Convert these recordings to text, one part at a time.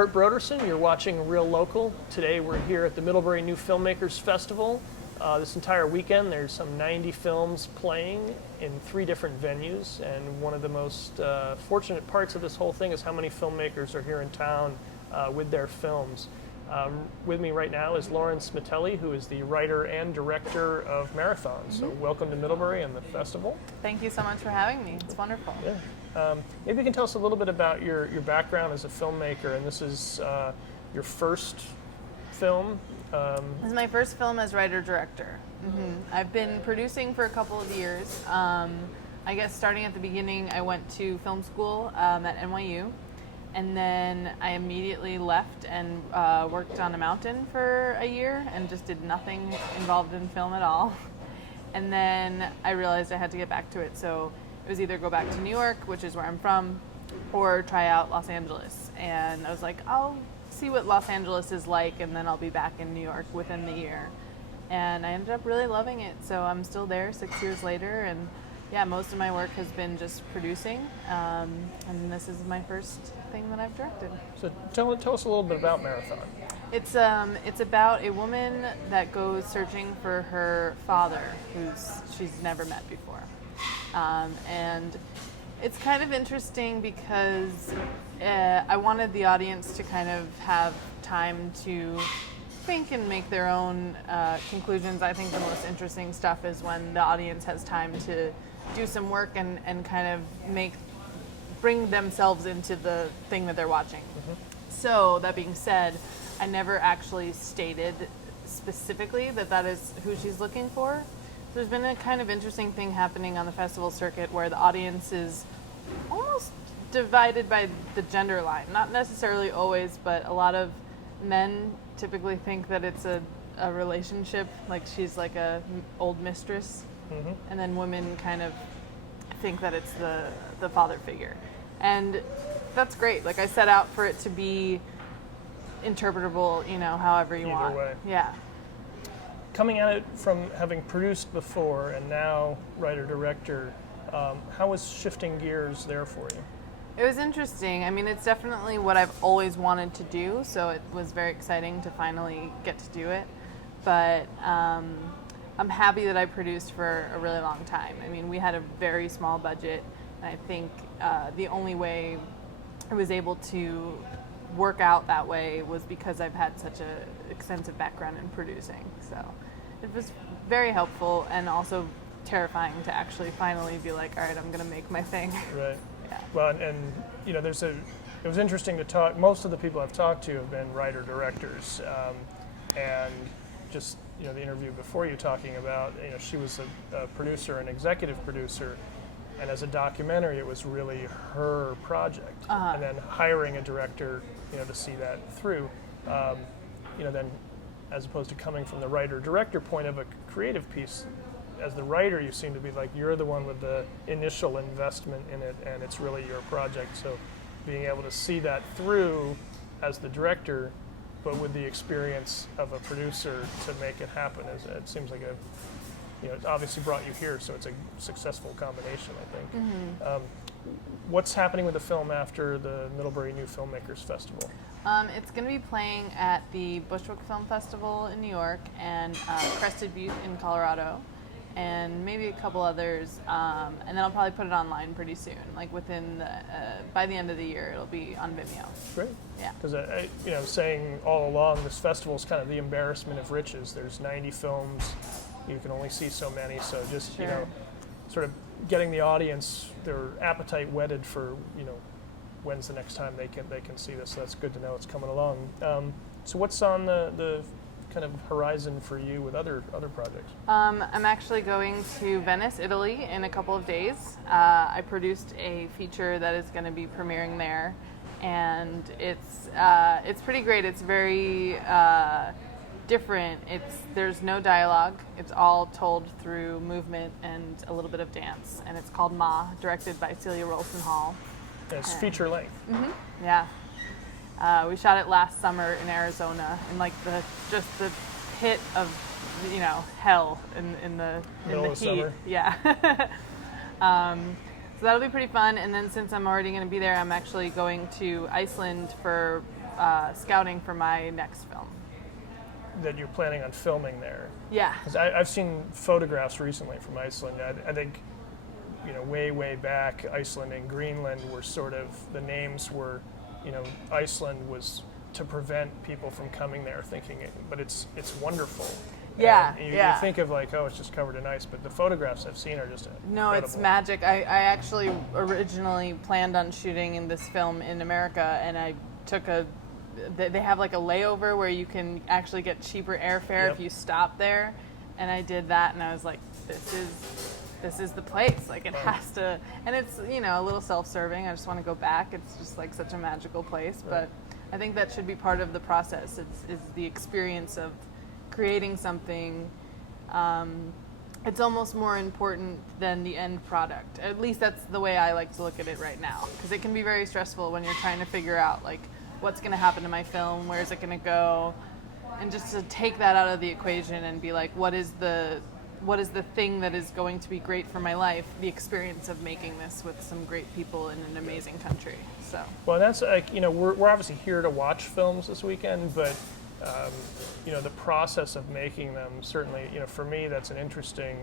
Kurt Broderson. You're watching Real Local. Today we're here at the Middlebury New Filmmakers Festival. This entire weekend there's some 90 films playing in 3 different venues, and one of the most fortunate parts of this whole thing is how many filmmakers are here in town with their films. With me right now is Lauren Smitelli, who is the writer and director of Marathon. So welcome to Middlebury and the festival. Thank you so much for having me. It's wonderful. Yeah. Maybe you can tell us a little bit about your background as a filmmaker, and this is your first film. This is my first film as writer-director. I've been producing for a couple of years. I guess starting at the beginning, I went to film school at NYU. And then I immediately left and worked on a mountain for a year and just did nothing involved in film at all. And then I realized I had to get back to it. So it was either go back to New York, which is where I'm from, or try out Los Angeles. And I was like, I'll see what Los Angeles is like, and then I'll be back in New York within the year. And I ended up really loving it. So I'm still there 6 years later. And yeah, most of my work has been just producing, and this is my first thing that I've directed. So tell us a little bit about Marathon. It's about a woman that goes searching for her father, she's never met before, and it's kind of interesting because I wanted the audience to kind of have time to think and make their own conclusions. I think the most interesting stuff is when the audience has time to do some work and kind of bring themselves into the thing that they're watching. So that being said, I never actually stated specifically that is who she's looking for. There's been a kind of interesting thing happening on the festival circuit where the audience is almost divided by the gender line. Not necessarily always, but a lot of men typically think that it's a relationship, like she's like a old mistress. And then women kind of think that it's the father figure. And that's great. Like, I set out for it to be interpretable, however you want. Either way. Yeah. Coming at it from having produced before and now writer-director, how was shifting gears there for you? It was interesting. I mean, it's definitely what I've always wanted to do, so it was very exciting to finally get to do it. But I'm happy that I produced for a really long time. I mean, we had a very small budget, and I think the only way I was able to work out that way was because I've had such an extensive background in producing. So it was very helpful and also terrifying to actually finally be like, all right, I'm going to make my thing. Right. Yeah. Well, and it was interesting to talk. Most of the people I've talked to have been writer-directors, and just the interview before you talking about, she was a producer, an executive producer, and as a documentary, it was really her project. And then hiring a director, to see that through, then as opposed to coming from the writer-director point of a creative piece, as the writer, you seem to be like, you're the one with the initial investment in it, and it's really your project. So being able to see that through as the director, but with the experience of a producer to make it happen, it seems like it obviously brought you here, so it's a successful combination, I think. What's happening with the film after the Middlebury New Filmmakers Festival? It's going to be playing at the Bushwick Film Festival in New York and Crested Butte in Colorado, and maybe a couple others, and then I'll probably put it online pretty soon. Like by the end of the year, it'll be on Vimeo. Great. Yeah. Because saying all along, this festival is kind of the embarrassment of riches. There's 90 films, you can only see so many. So just Sure. sort of getting the audience, their appetite whetted for when's the next time they can see this. So that's good to know it's coming along. So what's on the kind of horizon for you with other projects? I'm actually going to Venice, Italy in a couple of days. I produced a feature that is going to be premiering there, and it's pretty great. It's very different. There's no dialogue. It's all told through movement and a little bit of dance, and it's called Ma, directed by Celia Rolston Hall. And it's feature length. Yeah. We shot it last summer in Arizona in like the pit of hell in the Middle heat. of summer. Yeah. So that'll be pretty fun. And then since I'm already going to be there, I'm actually going to Iceland for scouting for my next film. That you're planning on filming there. Yeah. 'Cause I've seen photographs recently from Iceland. I think, way back, Iceland and Greenland were sort of, the names were, Iceland was to prevent people from coming there thinking it, but it's wonderful. Yeah, And you yeah. think of like, oh, it's just covered in ice, but the photographs I've seen are just No, incredible. it's magic. I actually originally planned on shooting in this film in America, and I took they have like a layover where you can actually get cheaper airfare Yep. if you stop there, and I did that, and I was like, this is the place. Like, it has to, and it's, a little self-serving. I just want to go back. It's just like such a magical place, Right. but I think that should be part of the process. It's the experience of creating something. It's almost more important than the end product. At least that's the way I like to look at it right now, because it can be very stressful when you're trying to figure out like what's going to happen to my film, where's it going to go, and just to take that out of the equation and be like, what is the thing that is going to be great for my life? The experience of making this with some great people in an amazing country. So. Well, that's like, we're obviously here to watch films this weekend, but the process of making them, certainly, for me, that's an interesting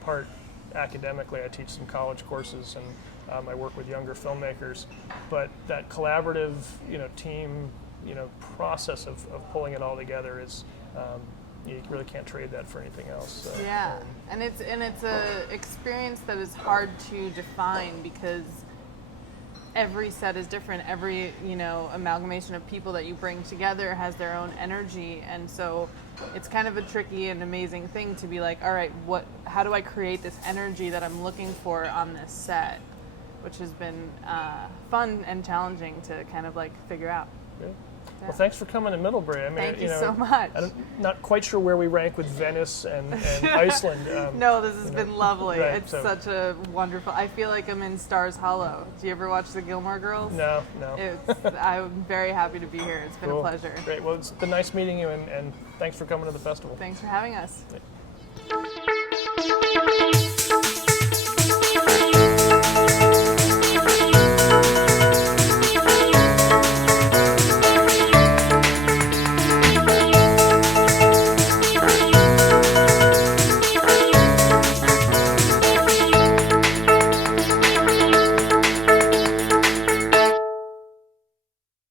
part academically. I teach some college courses, and I work with younger filmmakers, but that collaborative, team, process of pulling it all together is, you really can't trade that for anything else. So, yeah, and it's a experience that is hard to define, because every set is different. Every amalgamation of people that you bring together has their own energy, and so it's kind of a tricky and amazing thing to be like, all right, how do I create this energy that I'm looking for on this set, which has been fun and challenging to kind of like figure out. yeah. Well, thanks for coming to Middlebury. I mean, Thank you so much. I'm not quite sure where we rank with Venice and Iceland. No, this has been lovely. Right, It's so- such a wonderful. I feel like I'm in Stars Hollow. Do you ever watch the Gilmore Girls? No. I'm very happy to be here. It's been Cool. a pleasure. Great. Well, it's been nice meeting you, and thanks for coming to the festival. Thanks for having us. Yeah.